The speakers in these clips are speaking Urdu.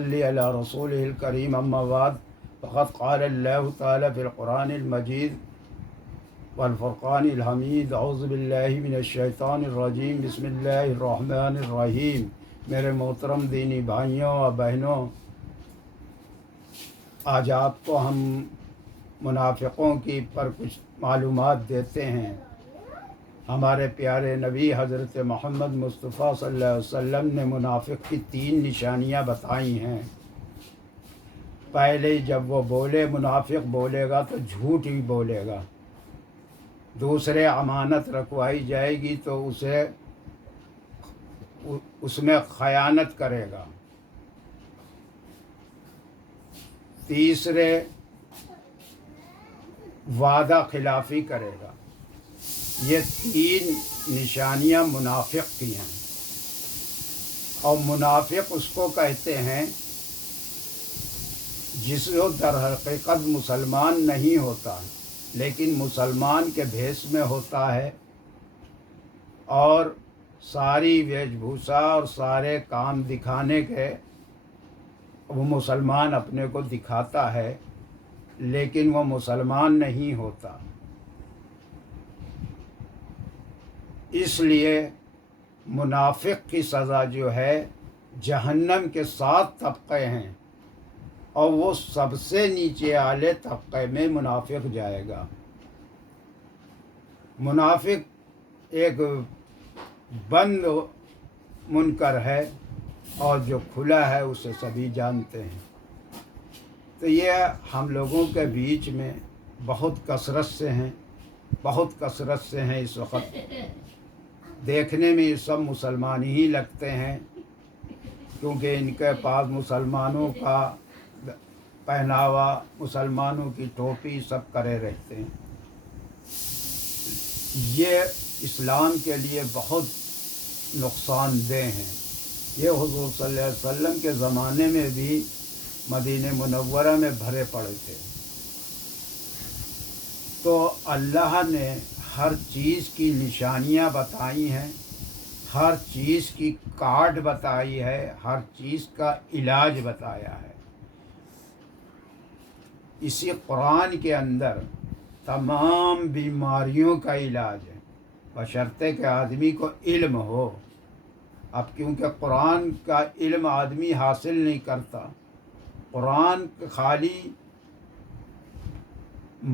صلی علی رسول الکریم اما بعد فقد قال اللہ تعالی فی القرآن المجید والفرقان الحمید اعوذ باللہ من الشیطان الرجیم بسم اللہ الرحمن الرحیم۔ میرے محترم دینی بھائیوں اور بہنوں، آج آپ کو ہم منافقوں کی پر کچھ معلومات دیتے ہیں۔ ہمارے پیارے نبی حضرت محمد مصطفیٰ صلی اللہ علیہ وسلم نے منافق کی 3 نشانیاں بتائی ہیں۔ پہلے جب وہ بولے، منافق بولے گا تو جھوٹ ہی بولے گا۔ دوسرے، امانت رکھوائی جائے گی تو اس میں خیانت کرے گا۔ تیسرے، وعدہ خلافی کرے گا۔ یہ 3 نشانیاں منافق کی ہیں، اور منافق اس کو کہتے ہیں جس کو در حقیقت مسلمان نہیں ہوتا، لیکن مسلمان کے بھیس میں ہوتا ہے اور ساری ویش بھوشا اور سارے کام دکھانے کے وہ مسلمان اپنے کو دکھاتا ہے، لیکن وہ مسلمان نہیں ہوتا۔ اس لیے منافق کی سزا جو ہے جہنم کے 7 طبقے ہیں، اور وہ سب سے نیچے والے طبقے میں منافق جائے گا۔ منافق ایک بند منکر ہے، اور جو کھلا ہے اسے سبھی جانتے ہیں۔ تو یہ ہم لوگوں کے بیچ میں بہت کثرت سے ہیں اس وقت۔ دیکھنے میں یہ سب مسلمان ہی لگتے ہیں، کیونکہ ان کے پاس مسلمانوں کا پہناوا، مسلمانوں کی ٹوپی سب کرے رہتے ہیں۔ یہ اسلام کے لیے بہت نقصان دہ ہیں۔ یہ حضور صلی اللہ علیہ وسلم کے زمانے میں بھی مدینہ منورہ میں بھرے پڑے تھے۔ تو اللہ نے ہر چیز کی نشانیاں بتائی ہیں، ہر چیز کی کاٹ بتائی ہے، ہر چیز کا علاج بتایا ہے۔ اسی قرآن کے اندر تمام بیماریوں کا علاج ہے، بشرطے کہ آدمی کو علم ہو۔ اب کیونکہ قرآن کا علم آدمی حاصل نہیں کرتا، قرآن خالی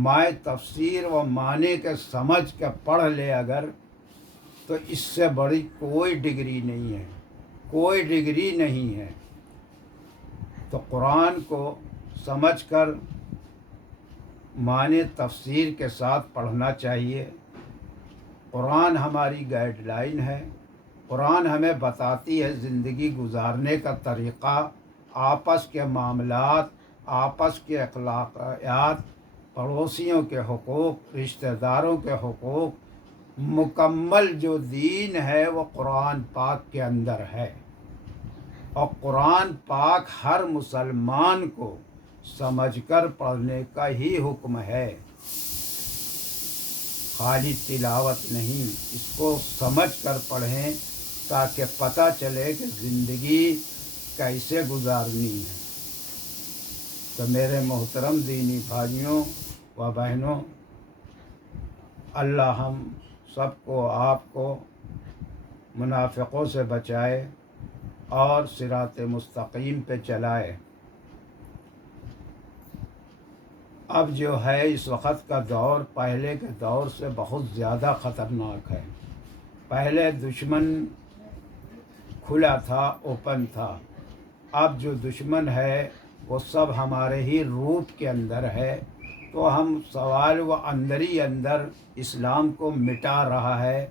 مائے تفسیر و معنی کے سمجھ کے پڑھ لے اگر، تو اس سے بڑی کوئی ڈگری نہیں ہے۔ تو قرآن کو سمجھ کر معنی تفسیر کے ساتھ پڑھنا چاہیے۔ قرآن ہماری گائیڈ لائن ہے، قرآن ہمیں بتاتی ہے زندگی گزارنے کا طریقہ، آپس کے معاملات، آپس کے اخلاقیات، پڑوسیوں کے حقوق، رشتہ داروں کے حقوق۔ مکمل جو دین ہے وہ قرآن پاک کے اندر ہے، اور قرآن پاک ہر مسلمان کو سمجھ کر پڑھنے کا ہی حکم ہے، خالی تلاوت نہیں۔ اس کو سمجھ کر پڑھیں تاکہ پتہ چلے کہ زندگی کیسے گزارنی ہے۔ تو میرے محترم دینی بھائیوں و بہنوں، اللہ ہم سب کو، آپ کو منافقوں سے بچائے اور صراط مستقیم پہ چلائے۔ اب جو ہے اس وقت کا دور پہلے کے دور سے بہت زیادہ خطرناک ہے۔ پہلے دشمن کھلا تھا، اوپن تھا۔ اب جو دشمن ہے وہ سب ہمارے ہی روپ کے اندر ہے، تو ہم سوال وہ اندر ہی اندر اسلام کو مٹا رہا ہے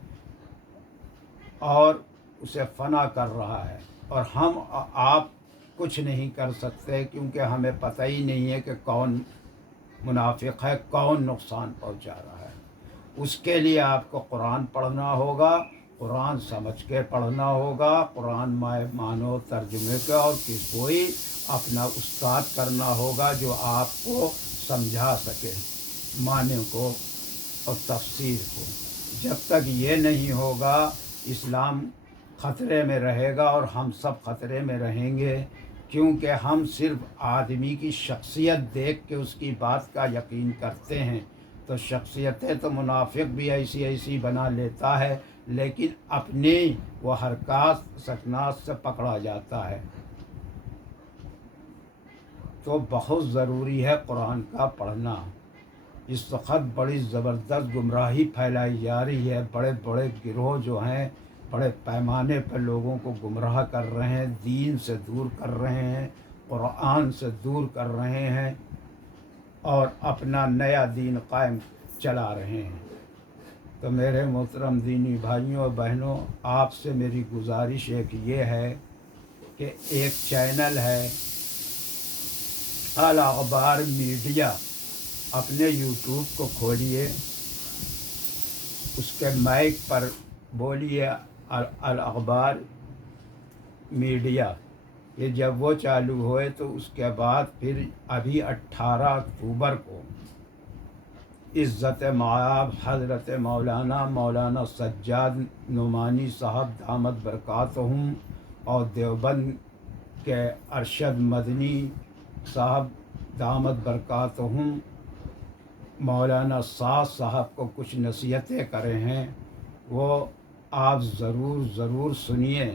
اور اسے فنا کر رہا ہے، اور ہم آپ کچھ نہیں کر سکتے، کیونکہ ہمیں پتہ ہی نہیں ہے کہ کون منافق ہے، کون نقصان پہنچا رہا ہے۔ اس کے لیے آپ کو قرآن پڑھنا ہوگا، قرآن سمجھ کے پڑھنا ہوگا، قرآن معنی ترجمے کا، اور کوئی اپنا استاد کرنا ہوگا جو آپ کو سمجھا سکے معنی کو اور تفسیر کو۔ جب تک یہ نہیں ہوگا اسلام خطرے میں رہے گا، اور ہم سب خطرے میں رہیں گے۔ کیونکہ ہم صرف آدمی کی شخصیت دیکھ کے اس کی بات کا یقین کرتے ہیں، تو شخصیتیں تو منافق بھی ایسی ایسی بنا لیتا ہے، لیکن اپنی وہ حرکات سکنات سے پکڑا جاتا ہے۔ تو بہت ضروری ہے قرآن کا پڑھنا۔ اس وقت بڑی زبردست گمراہی پھیلائی جا رہی ہے، بڑے بڑے گروہ جو ہیں بڑے پیمانے پر لوگوں کو گمراہ کر رہے ہیں، دین سے دور کر رہے ہیں، قرآن سے دور کر رہے ہیں، اور اپنا نیا دین قائم چلا رہے ہیں۔ تو میرے محترم دینی بھائیوں اور بہنوں، آپ سے میری گزارش ایک یہ ہے کہ ایک چینل ہے الاخبار میڈیا، اپنے یوٹیوب کو کھولیے، اس کے مائک پر بولیے الاخبار میڈیا۔ یہ جب وہ چالو ہوئے تو اس کے بعد پھر ابھی 18 اکتوبر کو عزت مآب حضرت مولانا سجاد نعمانی صاحب دامت برکاتہم اور دیوبند کے ارشد مدنی صاحب دامت برکاتہم مولانا سعد صاحب کو کچھ نصیحتیں کرے ہیں، وہ آپ ضرور سنیے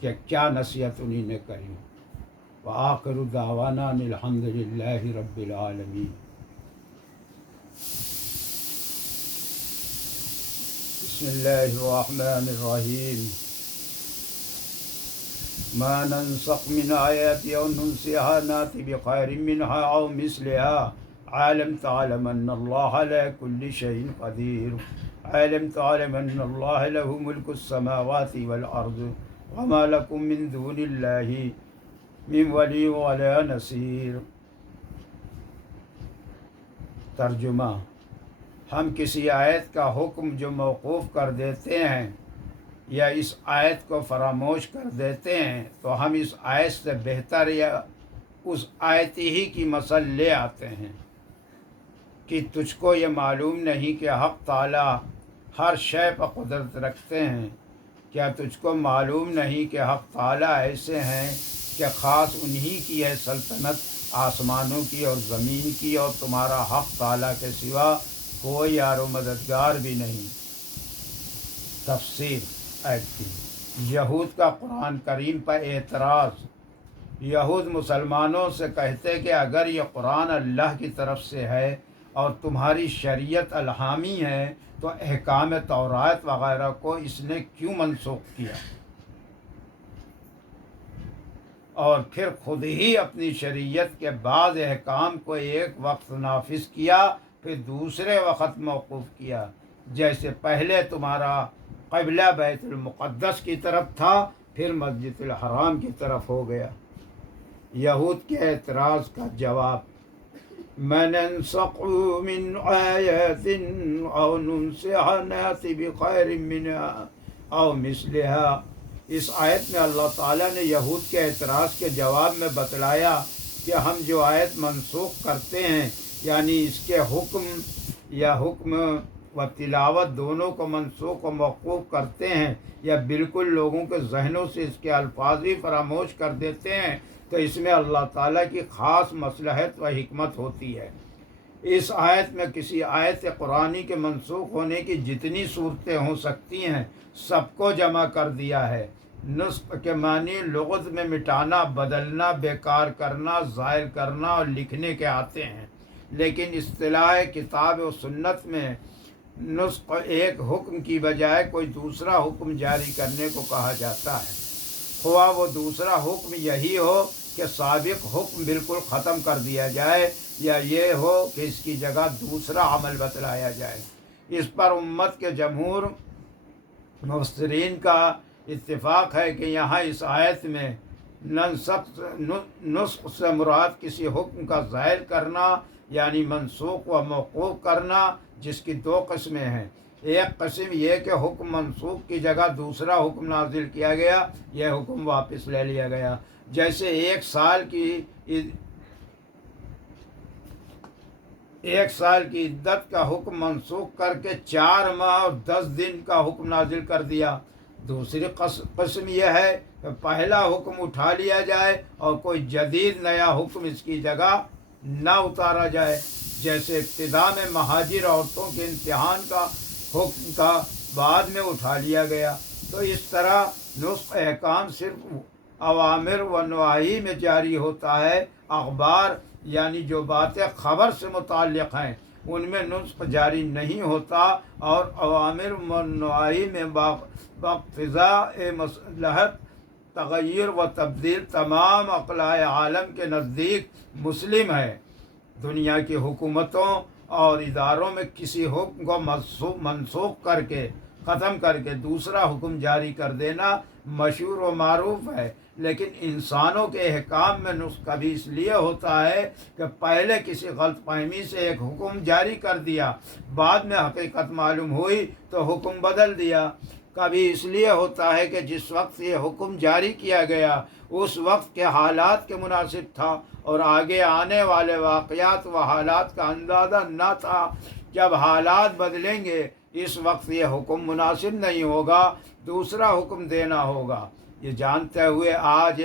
کہ کیا نصیحت انہی نے کری۔ وآخر دعوانا ان الحمد للہ رب العالمین۔ بسم اللہ الرحمن الرحیم۔ ما ننسخ من آیات او ننسها نأتی بخیر منها او مثلها عالم تعلم ان اللہ علی کل شیء قدیر عالم تعلم ان اللہ له ملک السماوات والارض وما لکم من دون اللہ من ولی ولا نصیر۔ ترجمہ: ہم کسی آیت کا حکم جو موقوف کر دیتے ہیں یا اس آیت کو فراموش کر دیتے ہیں تو ہم اس آیت سے بہتر یا اس آیت ہی کی مثل لے آتے ہیں کہ تجھ کو یہ معلوم نہیں کہ حق تعالیٰ ہر شے پر قدرت رکھتے ہیں؟ کیا تجھ کو معلوم نہیں کہ حق تعالیٰ ایسے ہیں کہ خاص انہی کی ہے سلطنت آسمانوں کی اور زمین کی، اور تمہارا حق تعالیٰ کے سوا کوئی یار و مددگار بھی نہیں۔ تفسیر آیت کی۔ یہود کا قرآن کریم پر اعتراض۔ یہود مسلمانوں سے کہتے کہ اگر یہ قرآن اللہ کی طرف سے ہے اور تمہاری شریعت الہامی ہے تو احکام تورات وغیرہ کو اس نے کیوں منسوخ کیا، اور پھر خود ہی اپنی شریعت کے بعض احکام کو ایک وقت نافذ کیا پھر دوسرے وقت موقوف کیا، جیسے پہلے تمہارا قبلہ بیت المقدس کی طرف تھا پھر مسجد الحرام کی طرف ہو گیا۔ یہود کے اعتراض کا جواب: مَا نَنسَخْ مِنْ آیَةٍ أَوْ نُنْسِهَا نَأْتِ بِخَيْرٍ مِنْهَا أَوْ مِثْلِهَا۔ اس آیت میں اللہ تعالیٰ نے یہود کے اعتراض کے جواب میں بتلایا کہ ہم جو آیت منسوخ کرتے ہیں، یعنی اس کے حکم یا حکم و تلاوت دونوں کو منسوخ و موقوف کرتے ہیں، یا بالکل لوگوں کے ذہنوں سے اس کے الفاظ ہی فراموش کر دیتے ہیں، تو اس میں اللہ تعالیٰ کی خاص مصلحت و حکمت ہوتی ہے۔ اس آیت میں کسی آیت قرآنی کے منسوخ ہونے کی جتنی صورتیں ہو سکتی ہیں سب کو جمع کر دیا ہے۔ نسخ کے معنی لغت میں مٹانا، بدلنا، بیکار کرنا، زائل کرنا اور لکھنے کے آتے ہیں، لیکن اصطلاح کتاب و سنت میں نسخ ایک حکم کی بجائے کوئی دوسرا حکم جاری کرنے کو کہا جاتا ہے، خواہ وہ دوسرا حکم یہی ہو کہ سابق حکم بالکل ختم کر دیا جائے، یا یہ ہو کہ اس کی جگہ دوسرا عمل بتلایا جائے۔ اس پر امت کے جمہور مفسرین کا اتفاق ہے کہ یہاں اس آیت میں نسخ سے مراد کسی حکم کا زائل کرنا یعنی منسوخ و موقوف کرنا، جس کی دو قسمیں ہیں۔ ایک قسم یہ کہ حکم منسوخ کی جگہ دوسرا حکم نازل کیا گیا، یہ حکم واپس لے لیا گیا، جیسے ایک سال کی عدت کا حکم منسوخ کر کے 4 ماہ اور 10 دن کا حکم نازل کر دیا۔ دوسری قسم یہ ہے کہ پہلا حکم اٹھا لیا جائے اور کوئی جدید نیا حکم اس کی جگہ نہ اتارا جائے، جیسے ابتدا میں مہاجر عورتوں کے امتحان کا حکم کا بعد میں اٹھا لیا گیا، تو اس طرح نسخ احکام صرف اوامر و نواہی میں جاری ہوتا ہے۔ اخبار یعنی جو باتیں خبر سے متعلق ہیں ان میں نسخ جاری نہیں ہوتا، اور اوامر و نواہی میں باقتضاء مصلحت تغیر و تبدیل تمام اقلاع عالم کے نزدیک مسلم ہے۔ دنیا کی حکومتوں اور اداروں میں کسی حکم کو منسوخ کر کے ختم کر کے دوسرا حکم جاری کر دینا مشہور و معروف ہے، لیکن انسانوں کے احکام میں نسخ کبھی اس لیے ہوتا ہے کہ پہلے کسی غلط فہمی سے ایک حکم جاری کر دیا، بعد میں حقیقت معلوم ہوئی تو حکم بدل دیا۔ کبھی اس لیے ہوتا ہے کہ جس وقت یہ حکم جاری کیا گیا اس وقت کے حالات کے مناسب تھا اور آگے آنے والے واقعات و حالات کا اندازہ نہ تھا۔ جب حالات بدلیں گے اس وقت یہ حکم مناسب نہیں ہوگا، دوسرا حکم دینا ہوگا۔ یہ جانتے ہوئے آج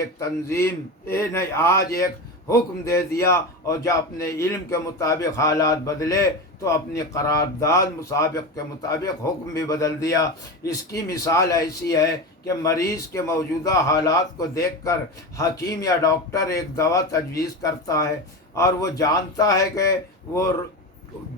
ایک حکم دے دیا، اور جب اپنے علم کے مطابق حالات بدلے تو اپنی قرارداد مطابق کے مطابق حکم بھی بدل دیا۔ اس کی مثال ایسی ہے کہ مریض کے موجودہ حالات کو دیکھ کر حکیم یا ڈاکٹر ایک دوا تجویز کرتا ہے، اور وہ جانتا ہے کہ وہ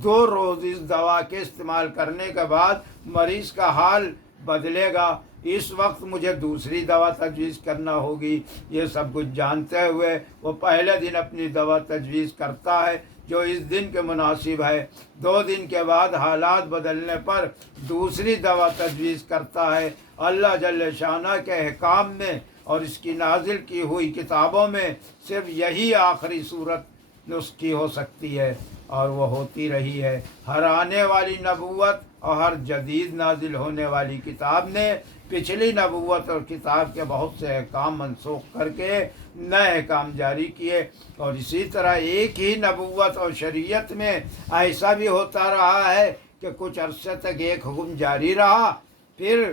2 روز اس دوا کے استعمال کرنے کے بعد مریض کا حال بدلے گا، اس وقت مجھے دوسری دوا تجویز کرنا ہوگی۔ یہ سب کچھ جانتے ہوئے وہ پہلے دن اپنی دوا تجویز کرتا ہے جو اس دن کے مناسب ہے، 2 دن کے بعد حالات بدلنے پر دوسری دوا تجویز کرتا ہے۔ اللہ جل شانہ کے احکام میں اور اس کی نازل کی ہوئی کتابوں میں صرف یہی آخری صورت نسخ کی ہو سکتی ہے، اور وہ ہوتی رہی ہے۔ ہر آنے والی نبوت اور ہر جدید نازل ہونے والی کتاب نے پچھلی نبوت اور کتاب کے بہت سے احکام منسوخ کر کے نئے احکام جاری کیے، اور اسی طرح ایک ہی نبوت اور شریعت میں ایسا بھی ہوتا رہا ہے کہ کچھ عرصے تک ایک حکم جاری رہا، پھر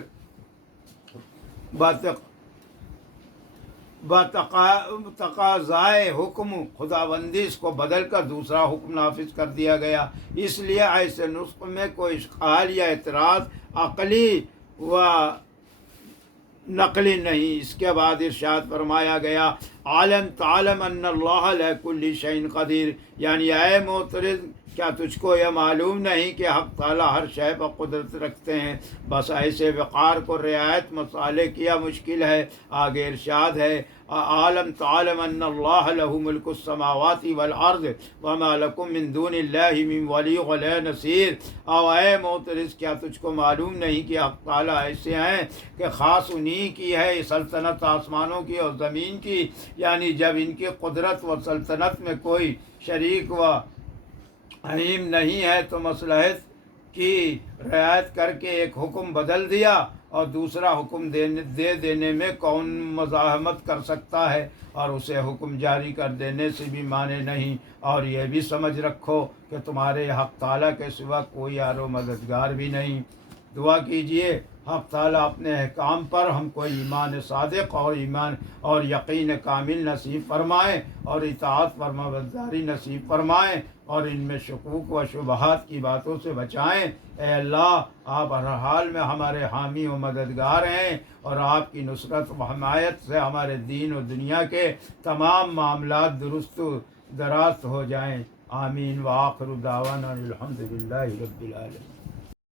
تقاضائے حکم خداوندی اس کو بدل کر دوسرا حکم نافذ کر دیا گیا۔ اس لیے ایسے نسخ میں کوئی اشکال یا اعتراض عقلی و نقلی نہیں۔ اس کے بعد ارشاد فرمایا گیا، عالم تعلم ان اللہ علی کل شیء قدیر، یعنی اے معترض کیا تجھ کو یہ معلوم نہیں کہ حق تعالیٰ ہر شے پر قدرت رکھتے ہیں، بس ایسے وقار کو رعایت مسالے کیا مشکل ہے۔ آگے ارشاد ہے، عالم تعلم ان اللہ لہ ملک السماوات والارض وما لکم من دون اللہ من ولی ولا نصیر۔ او اے معترض کیا تجھ کو معلوم نہیں کہ حق تعالیٰ ایسے ہیں کہ خاص انہی کی ہے سلطنت آسمانوں کی اور زمین کی، یعنی جب ان کی قدرت و سلطنت میں کوئی شریک و حمیم نہیں ہے تو مصلحت کی رعایت کر کے ایک حکم بدل دیا اور دوسرا حکم دے دینے میں کون مزاحمت کر سکتا ہے، اور اسے حکم جاری کر دینے سے بھی مانے نہیں۔ اور یہ بھی سمجھ رکھو کہ تمہارے حق تعالیٰ کے سوا کوئی یار و مددگار بھی نہیں۔ دعا کیجئے حق تعالیٰ اپنے احکام پر ہم کو ایمان صادق اور یقین کامل نصیب فرمائیں، اور اطاعت فرما برداری نصیب فرمائیں، اور ان میں شکوک و شبہات کی باتوں سے بچائیں۔ اے اللہ، آپ ہر حال میں ہمارے حامی و مددگار ہیں، اور آپ کی نصرت و حمایت سے ہمارے دین و دنیا کے تمام معاملات درست و دراست ہو جائیں۔ آمین۔ وآخر دعوانا الحمد للہ رب العالمین۔